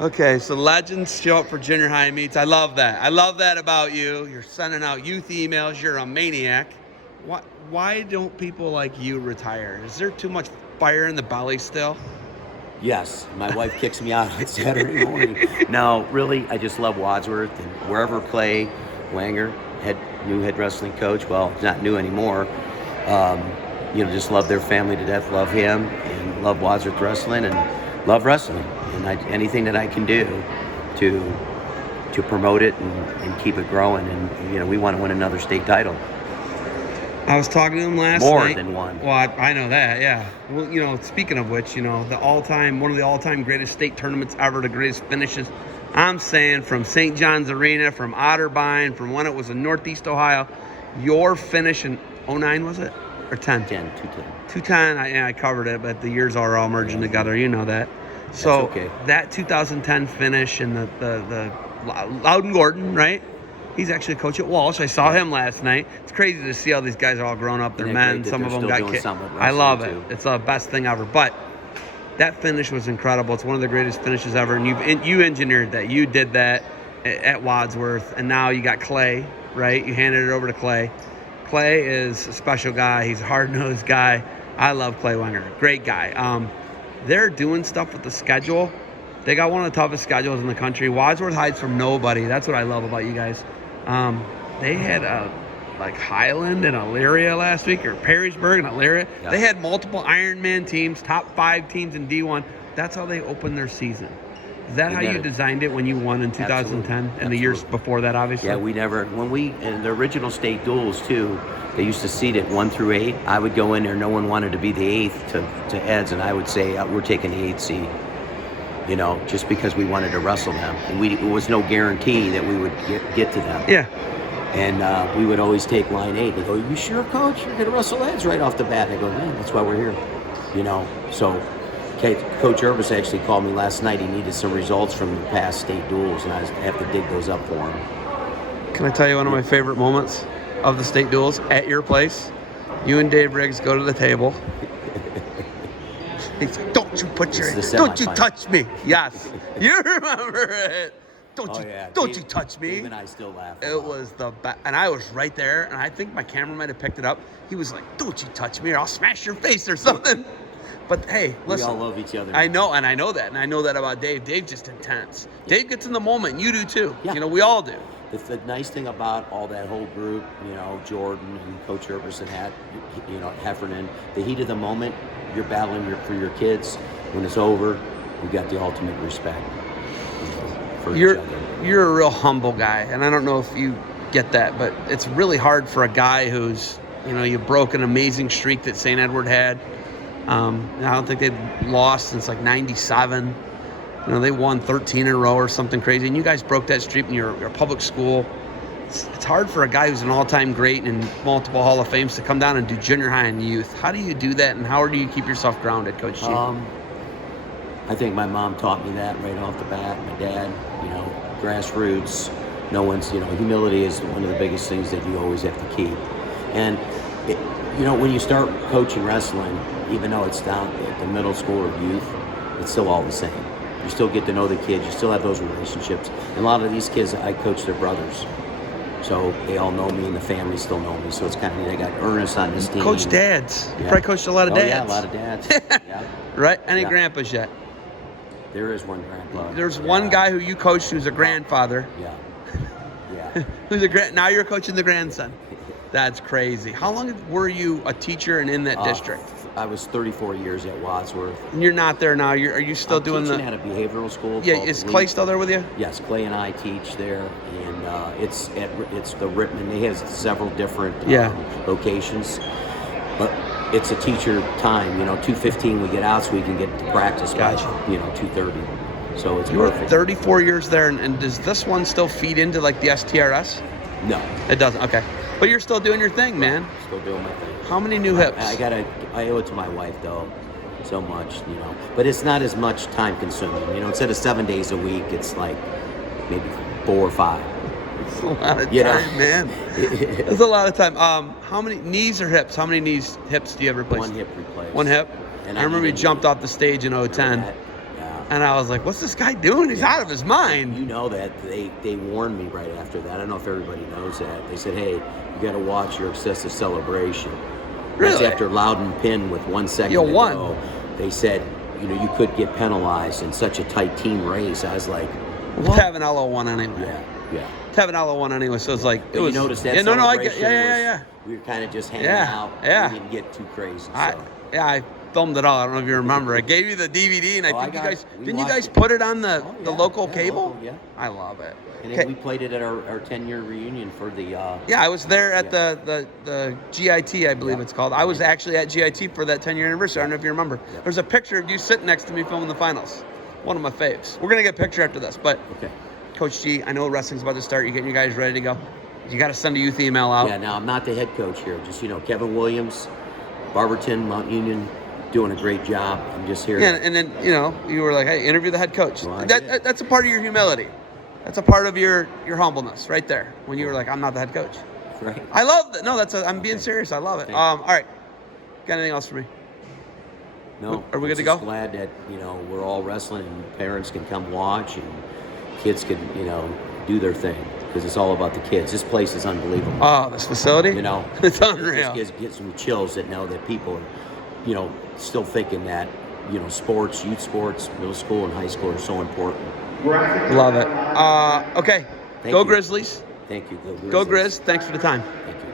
Okay, so legends show up for junior high meets. I love that. I love that about you. You're sending out youth emails. You're a maniac. Why don't people like you retire? Is there too much fire in the belly still? Yes, my wife kicks me out on Saturday morning. No, really, I just love Wadsworth, and wherever Clay Wanger, new head wrestling coach, well, he's not new anymore, just love their family to death, love him, and love Wadsworth wrestling, and love wrestling. And anything that I can do to promote it and keep it growing. And, we want to win another state title. I was talking to him last night. More than one. Well, I know that, yeah. Well, speaking of which, one of the all-time greatest state tournaments ever, the greatest finishes. I'm saying from St. John's Arena, from Otterbein, from when it was in Northeast Ohio, your finish in 09, was it? Or 10? 210. 210, I covered it, but the years are all merging together, you know that. So okay. That 2010 finish and the Loudon Gordon, right? He's actually a coach at Walsh. I saw him last night. It's crazy to see all these guys are all grown up. They're men. Some of them got kids. I love it. It's the best thing ever. But that finish was incredible. It's one of the greatest finishes ever. And you engineered that. You did that at Wadsworth. And now you got Clay, right? You handed it over to Clay. Clay is a special guy. He's a hard-nosed guy. I love Clay Wenger. Great guy. They're doing stuff with the schedule. They got one of the toughest schedules in the country. Wadsworth hides from nobody. That's what I love about you guys. They had Highland and Elyria last week, or Perrysburg and Elyria. Yeah. They had multiple Ironman teams, top 5 teams in D1. That's how they opened their season. Is that how you designed it when you won in 2010 and the years before that, obviously? Yeah, in the original state duels too, they used to seed it 1 through 8. I would go in there, no one wanted to be the 8th to Ed's, and I would say, we're taking the 8th seed. Just because we wanted to wrestle them. And it was no guarantee that we would get to them. Yeah. And we would always take line 8. They go, you sure, coach? You're going to wrestle Ed's right off the bat. I go, yeah, that's why we're here. So Coach Urbis actually called me last night. He needed some results from the past state duels, and I have to dig those up for him. Can I tell you one of my favorite moments of the state duels at your place? You and Dave Riggs go to the table. He's like, don't you touch me. Yes. You remember it. Don't you touch me. Dave and I still laugh. It was the best. And I was right there, and I think my camera might have picked it up. He was like, don't you touch me or I'll smash your face or something. But hey, listen. We all love each other. I know, and I know that. And I know that about Dave. Dave's just intense. Yeah. Dave gets in the moment, and you do too. Yeah. We all do. The nice thing about all that whole group, Jordan and Coach Urbis and Heffernan, the heat of the moment, you're battling for your kids. When it's over, you got the ultimate respect for each other. You're a real humble guy, and I don't know if you get that, but it's really hard for a guy who's, you broke an amazing streak that St. Edward had. I don't think they'd lost since like 97. They won 13 in a row or something crazy, and you guys broke that streak in your public school. It's hard for a guy who's an all-time great and multiple Hall of Fames to come down and do junior high and youth. How do you do that, and how do you keep yourself grounded, Coach G? I think my mom taught me that right off the bat. My dad, grassroots. No one's, humility is one of the biggest things that you always have to keep. And, when you start coaching wrestling, even though it's down at the middle school or youth, it's still all the same. You still get to know the kids. You still have those relationships. And a lot of these kids, I coach their brothers. So they all know me, and the family still know me. So it's kind of neat. I got Ernest on this team. Coach dads. You probably coached a lot of dads. Yeah, a lot of dads. Yeah. Right? Any grandpas yet? There is one grandpa. There's one guy who you coached who's a grandfather. Yeah. Now you're coaching the grandson. That's crazy. How long were you a teacher and in that district? I was 34 years at Wadsworth. And you're not there now. Are you still doing teaching at a behavioral school? Yeah, is Clay still there with you? Yes, Clay and I teach there, and it's the Rittman. They have several different locations, but it's a teacher time. 2:15 we get out so we can get to practice by 2:30. So it's perfect. You were 34 years there, and does this one still feed into like the STRS? No, it doesn't. Okay, but you're still doing your thing, man. Still doing my thing. How many new hips? I owe it to my wife though, so much, But it's not as much time consuming. Instead of 7 days a week, it's like maybe 4 or 5. It's a lot of time, man. It's a lot of time. How many knees or hips? How many hips do you have replaced? One hip replaced. One hip? And I remember you jumped off the stage in 2010. And I was like, what's this guy doing? He's out of his mind. You know that. They warned me right after that. I don't know if everybody knows that. They said, hey, you got to watch your excessive celebration. Really? That's after Loudon pinned with 1 second to go. They said, you could get penalized in such a tight team race. I was like, what? Tavanello won anyway. Yeah. Tavanello won anyway, so it's like it was. You noticed that? Yeah, no, I get. Yeah. We were kind of just hanging out. Yeah. We didn't get too crazy. So. I filmed it all. I don't know if you remember. I gave you the DVD, and I think didn't you guys put it on the local cable? Local, yeah. I love it. And then we played it at our 10-year reunion for the. Yeah, I was there at the GIT, I believe it's called. I was actually at GIT for that 10-year anniversary. I don't know if you remember. There's a picture of you sitting next to me filming the finals. One of my faves. We're gonna get a picture after this, but Coach G, I know wrestling's about to start. You're getting you guys ready to go. You got to send a youth email out. Yeah. Now I'm not the head coach here. Just Kevin Williams, Barberton, Mount Union, doing a great job. I'm just here. Yeah, and then you were like, hey, interview the head coach. Well, that's a part of your humility. That's a part of your humbleness right there. When you were like, I'm not the head coach. Right. I love that. No, I'm being serious. I love it. All right. Got anything else for me? No. Are we good to go? Glad that we're all wrestling and parents can come watch and kids can do their thing because it's all about the kids. This place is unbelievable. Oh, this facility? It's unreal. It just gives me chills that know that people are still thinking that sports, youth sports, middle school and high school are so important. Love it. Okay. Go Grizzlies. Thank you. Go Grizz. Thanks for the time. Thank you.